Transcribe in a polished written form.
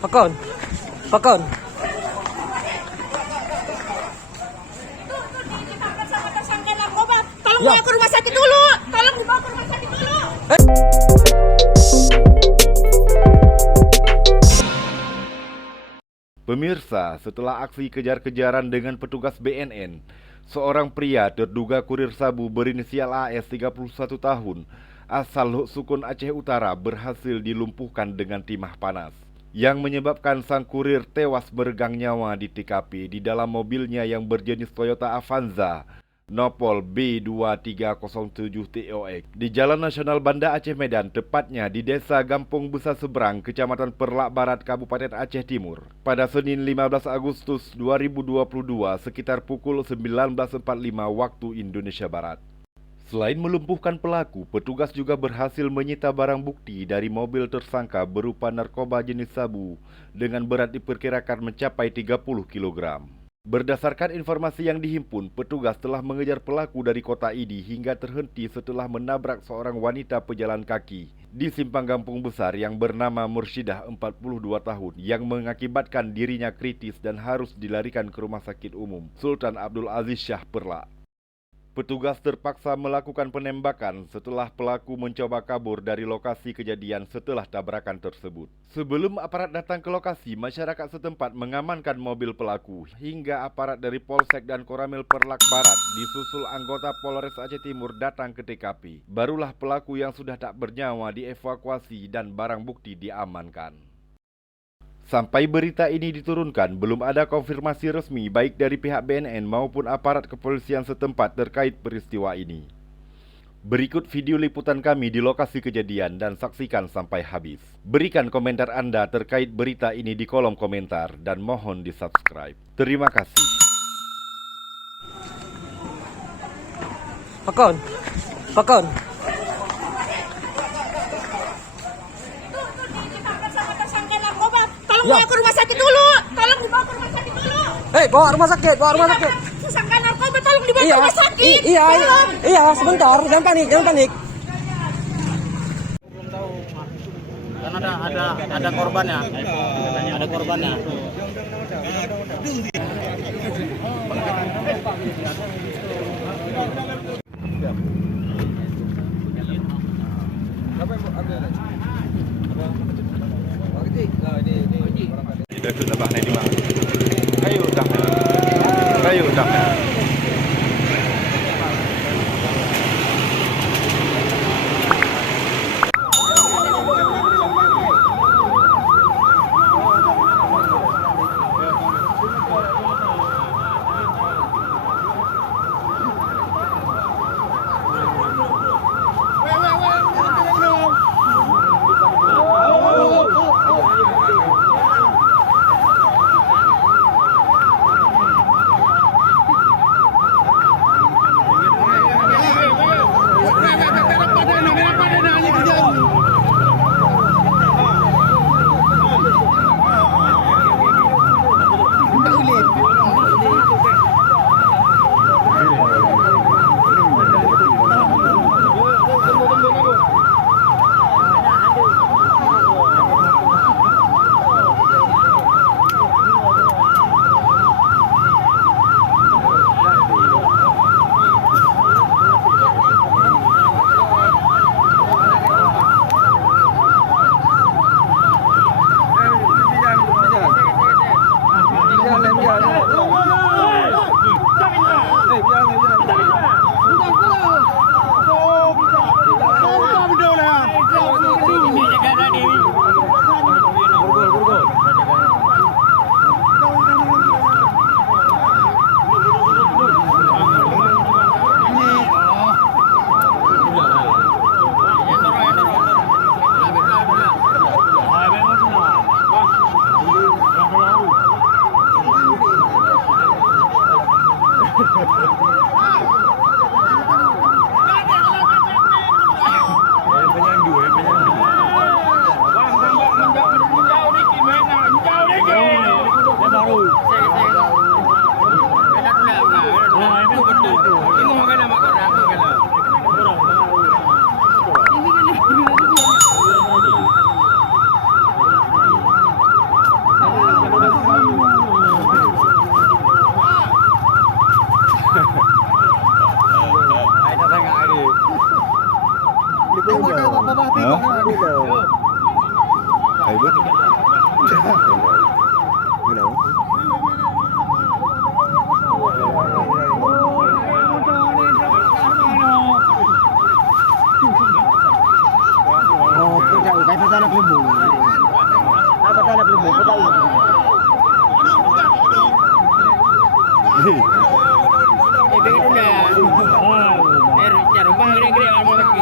Pakon. Pakon. Tolong dibawa ke rumah sakit dulu. Tolong dibawa ke rumah sakit dulu. Pemirsa, setelah aksi kejar-kejaran dengan petugas BNN, seorang pria terduga kurir sabu berinisial AS 31 tahun asal Lok Sukun Aceh Utara berhasil dilumpuhkan dengan timah panas yang menyebabkan sang kurir tewas meregang nyawa di TKP di dalam mobilnya yang berjenis Toyota Avanza Nopol B2307 TOX di Jalan Nasional Banda Aceh Medan, tepatnya di Desa Gampung Busa Seberang, Kecamatan Perlak Barat, Kabupaten Aceh Timur, pada Senin 15 Agustus 2022 sekitar pukul 19.45 waktu Indonesia Barat. Selain melumpuhkan pelaku, petugas juga berhasil menyita barang bukti dari mobil tersangka berupa narkoba jenis sabu dengan berat diperkirakan mencapai 30 kg. Berdasarkan informasi yang dihimpun, petugas telah mengejar pelaku dari kota Idi hingga terhenti setelah menabrak seorang wanita pejalan kaki di simpang Gampung Besar yang bernama Mursyidah 42 tahun yang mengakibatkan dirinya kritis dan harus dilarikan ke Rumah Sakit Umum Sultan Abdul Aziz Shah Perlak. Petugas terpaksa melakukan penembakan setelah pelaku mencoba kabur dari lokasi kejadian setelah tabrakan tersebut. Sebelum aparat datang ke lokasi, masyarakat setempat mengamankan mobil pelaku hingga aparat dari Polsek dan Koramil Perlak Barat disusul anggota Polres Aceh Timur datang ke TKP. Barulah pelaku yang sudah tak bernyawa dievakuasi dan barang bukti diamankan. Sampai berita ini diturunkan, belum ada konfirmasi resmi baik dari pihak BNN maupun aparat kepolisian setempat terkait peristiwa ini. Berikut video liputan kami di lokasi kejadian dan saksikan sampai habis. Berikan komentar Anda terkait berita ini di kolom komentar dan mohon di-subscribe. Terima kasih. Pakon. Pakon. Tolong dibawa ke rumah sakit dulu. Tolong dibawa ke rumah sakit dulu. Bawa rumah sakit, bawa rumah sakit. Tersangka narkoba, tolong dibawa ke rumah sakit. Iya, sebentar, jangan panik, jangan panik. Belum tahu, karena ada korbannya, ada korbannya. Itu dah bahne di mana? Kayu dah. Kayu dah. Kayak gue. Itu dah. Cara bang gede-gede amat lagi.